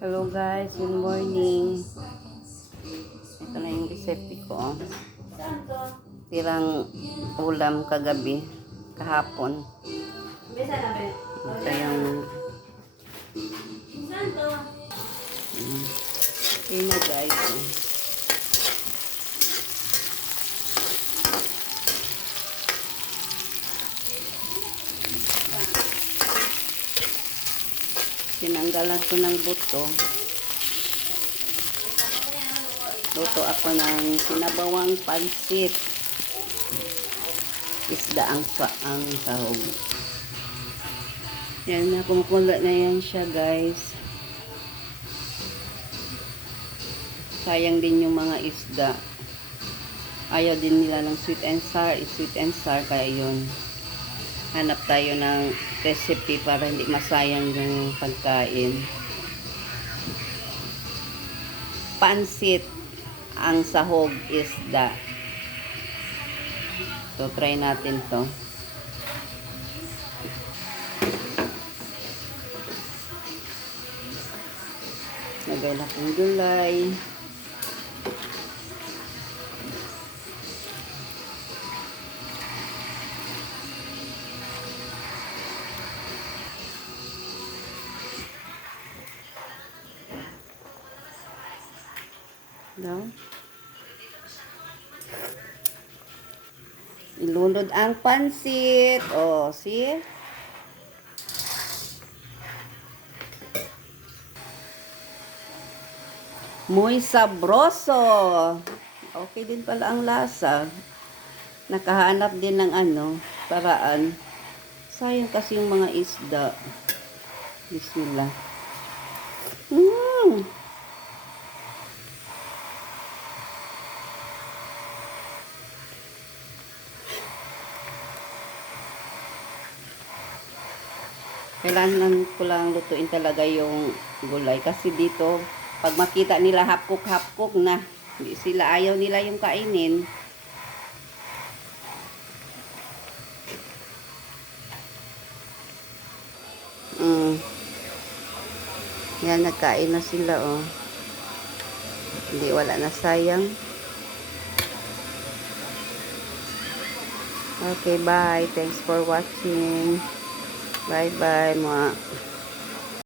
Hello guys, good morning. Ito na yung recipe ko. Tirang ulam kagabi, kahapon. Ito yung yun na guys. Sinanggalan ko ng buto. Luto ako ng sinabawang pansit. Isda ang sahog. Yan na, kumukulo na yan siya guys. Sayang din yung mga isda. Ayaw din nila ng sweet and sour, kaya yun. Hanap tayo ng recipe para hindi masayang yung pagkain. Pansit ang sahog isda. So try natin to. Lagay na kong gulay. No? Ilunod ang pansit. Oh, see? Muy sabroso. Okay din pala ang lasa. Nakahanap din ng paraan. Sayang kasi yung mga isda. Bismillah. Kailangan ko lang lutuin talaga yung gulay. Kasi dito, pag makita nila hapkok na, hindi sila, ayaw nila yung kainin. Yan, nagkain na sila, oh. Hindi, wala na, sayang. Okay, bye. Thanks for watching. Bye-bye, mga.